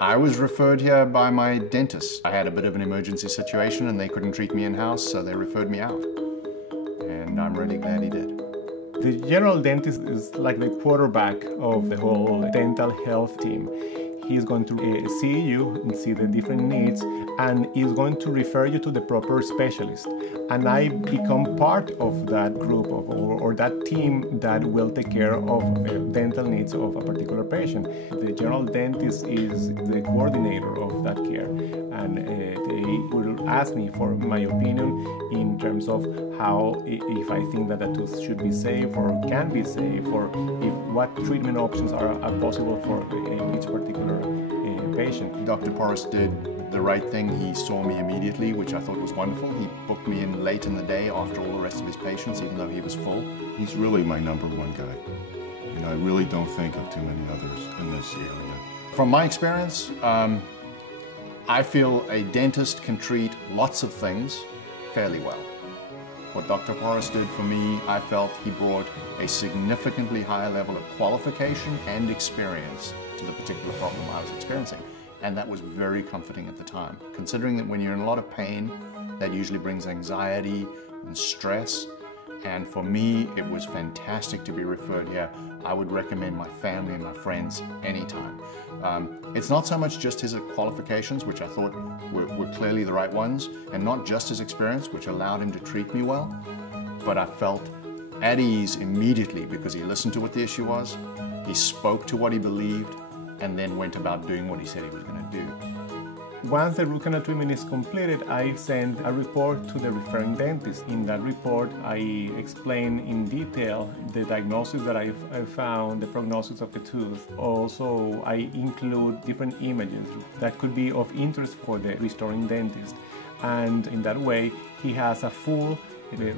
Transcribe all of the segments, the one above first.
I was referred here by my dentist. I had a bit of an emergency situation and they couldn't treat me in-house, so they referred me out. And I'm really glad he did. The general dentist is like the quarterback of the whole dental health team. He's going to see you and see the different needs, and he's going to refer you to the proper specialist. And I become part of that group or that team that will take care of dental needs of a particular patient. The general dentist is the coordinator of that care, and they will ask me for my opinion in terms of how, if I think that the tooth should be safe or can be safe, or what treatment options are possible for each particular patient. Dr. Porras did the right thing. He saw me immediately, which I thought was wonderful. He booked me in late in the day after all the rest of his patients, even though he was full. He's really my #1 guy. And I really don't think of too many others in this area. From my experience, I feel a dentist can treat lots of things fairly well. What Dr. Porras did for me, I felt he brought a significantly higher level of qualification and experience to the particular problem I was experiencing. And that was very comforting at the time, considering that when you're in a lot of pain, that usually brings anxiety and stress. And for me, it was fantastic to be referred here. I would recommend my family and my friends anytime. It's not so much just his qualifications, which I thought were clearly the right ones, and not just his experience, which allowed him to treat me well, but I felt at ease immediately because he listened to what the issue was, he spoke to what he believed, and then went about doing what he said he was going to do. Once the root canal treatment is completed, I send a report to the referring dentist. In that report, I explain in detail the diagnosis that I found, the prognosis of the tooth. Also, I include different images that could be of interest for the restoring dentist. And in that way, he has a full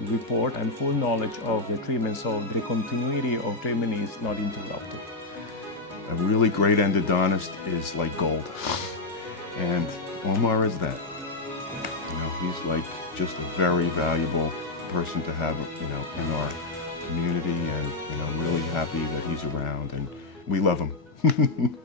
report and full knowledge of the treatment, so the continuity of treatment is not interrupted. A really great endodontist is like gold. And Omar is that. You know, he's like just a very valuable person to have, you know, in our community, and, you know, really happy that he's around, and we love him.